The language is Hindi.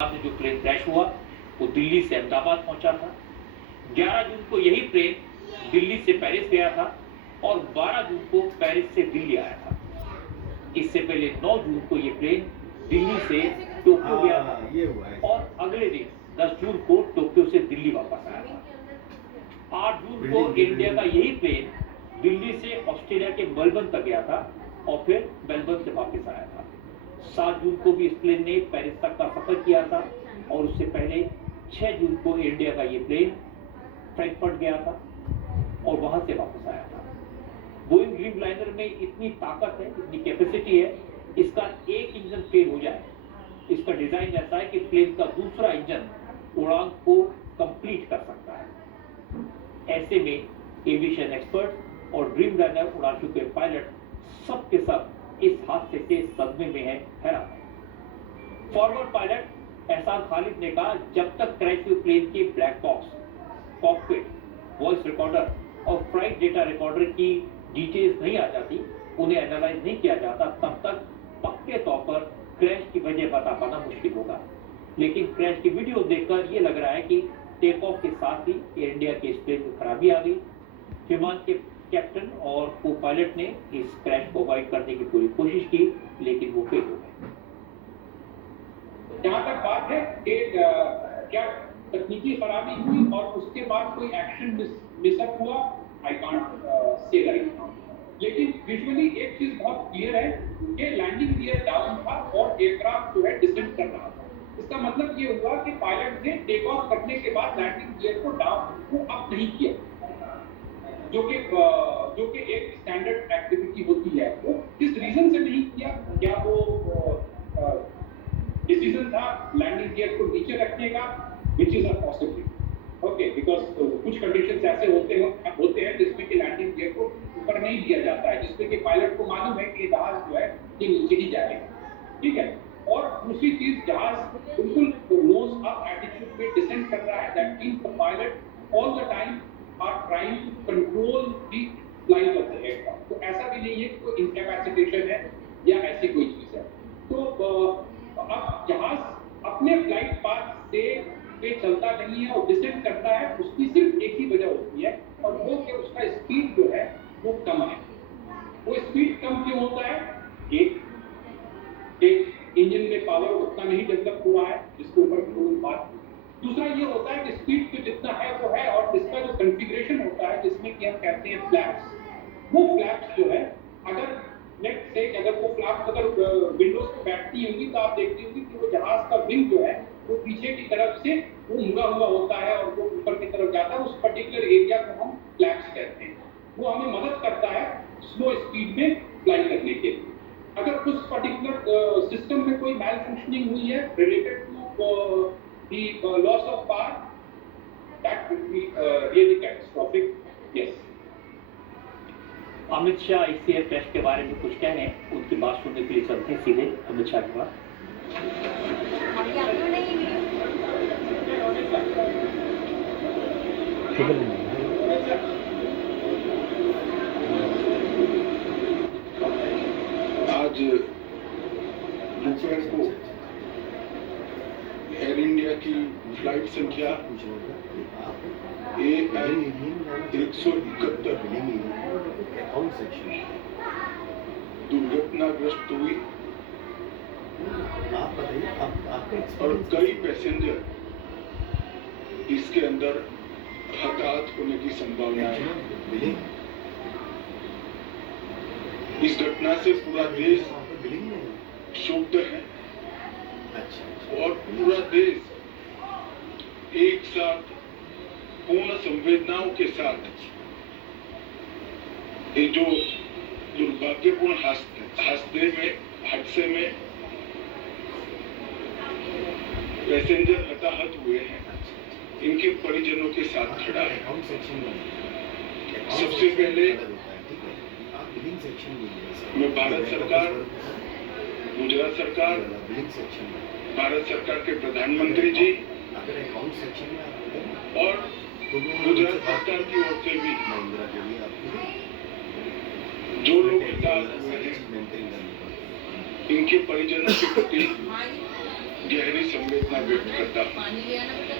से जो प्लेन क्रैश हुआ वो दिल्ली से अहमदाबाद पहुंचा था। 11 जून को यही प्लेन दिल्ली से पेरिस गया था और 12 जून को पेरिस से दिल्ली आया था। इससे पहले 9 जून को ये प्लेन दिल्ली से टोक्यो गया था और अगले दिन 10 जून को टोक्यो से दिल्ली वापस आया था। 8 जून को इंडिया का यही प्लेन दिल्ली से ऑस्ट्रेलिया के मेलबर्न तक गया था और फिर मेलबर्न से वापस आया था। 7 जून को भी इस प्लेन ने पेरिस तक का सफर किया था और उससे पहले 6 जून को इंडिया का ये प्लेन फ्रैंकफर्ट गया था और वहां से वापस आया था। बोइंग ड्रीमलाइनर में इतनी ताकत है, इतनी कैपेसिटी है, इसका एक इंजन फेल हो जाए, इसका डिजाइन ऐसा है कि प्लेन का दूसरा इंजन उड़ान को कंप्लीट कर सकता है। ऐसे में एविएशन एक्सपर्ट और ड्रीमलाइनर उड़ा चुके पायलट सब के सब इस हादसे से सदमे में है, हैरान है। फॉरवर्ड पायलट एहसान खालिद ने कहा, जब तक क्रैश हुए प्लेन के black box, cockpit, voice recorder और फ्लाइट डेटा रिकॉर्डर की डिटेल्स नहीं आ जाती, उन्हें एनालाइज नहीं किया जाता, तब तक पक्के तौर पर क्रैश की वजह बता पाना मुश्किल होगा। लेकिन क्रैश की वीडियो देखकर ये लग रहा है कि टेक ऑफ के साथ ही एयर इंडिया के इस प्लेन में खराबी आ गई। विमान के कैप्टन और को पायलट ने इस क्रैश को अवॉइड करने की पूरी कोशिश की, लेकिन वो फेल हो गए। जहां तक बात है कि क्या तकनीकी खराबी हुई और उसके बाद कोई एक्शन मिसअप हुआ, I can't say right now. लेकिन विजुअली एक चीज बहुत क्लियर है कि लैंडिंग गियर डाउन था और एयरक्राफ्ट जो है डिसेंड कर रहा था। इसका मतलब ये हुआ कि पायलट ने टेक ऑफ करने के बाद लैंडिंग गियर को अप नहीं किया, जो कि एक स्टैंडर्ड एक्टिविटी होती है। वो किस रीजन से नहीं किया? क्या वो डिसीजन था लैंडिंग गियर को नीचे रखने का, which is a possibility, okay, because कुछ कंडीशंस ऐसे होते हैं जिसमें कि लैंडिंग गियर को ऊपर नहीं दिया जाता है, जिसमें कि पायलट को मालूम है कि जहाज जो है ये नीचे ही जाएगा, ठीक है। और दूसरी चीज, जहाज बिल्कुल नोज अप एटीट्यूड में डिसेंड कर रहा है, that means the pilot all the time are trying to control the flight of the aircraft. तो ऐसा भी नहीं है कि कोई incapacitated है या ऐसी कोई चीज है। तो अब जहाज अपने फ्लाइट पाथ से पे चलता नहीं है और डिसेंड करता है, उसकी सिर्फ एक ही वजह होती है और वो कि उसका स्पीड जो है वो कम है। वो स्पीड कम क्यों होता है? एक इंजन में पावर उतना नहीं डेवलप हुआ है, जिसके ऊपर बात। दूसरा ये होता है कि स्पीड तो जितना है वो है, और इसका जो कॉन्फ़िगरेशन होता है जिसमें कि हम कहते हैं फ्लैप्स, वो फ्लैप्स जो है, अगर नेक्स्ट से अगर वो फ्लैप्स अगर विंडोज पे बैठती होंगी तो आप देखती होंगी कि वो जहाज का विंग जो है वो पीछे की तरफ से वो मुड़ा हुआ होता है और वो ऊपर की तरफ जाता है। उस पर्टिकुलर एरिया को हम फ्लैप्स कहते हैं। वो हमें मदद करता है स्लो स्पीड में फ्लाई करने के लिए। अगर उस पर्टिकुलर सिस्टम में कोई मैल फंक्शनिंग हुई है related to the loss of power, that would be really catastrophic. Yes. Amit Shah ICF test के बारे में कुछ कह रहे हैं, उनकी बात सुनने के लिए चलते हैं सीधे अमित शाह के पास। आज दोपहर को एयर इंडिया की फ्लाइट संख्या AN 171 दुर्घटनाग्रस्त हुई और कई पैसेंजर इसके अंदर हताहत होने की संभावना है। इस घटना से पूरा देश क्षुब्ध है और पूरा देश एक साथ पूर्ण संवेदनाओं के साथ ये जो दुर्भाग्यपूर्ण हादसे में पैसेंजर हताहत हुए हैं, इनके परिजनों के साथ खड़ा है। सबसे पहले मैं भारत सरकार, गुजरात सरकार, भारत सरकार के प्रधानमंत्री जी और गुजरात सरकार की ओर से भी जो लोग हताहत हुए हैं इनके परिजनों के प्रति गहरी संवेदना व्यक्त करता हूँ।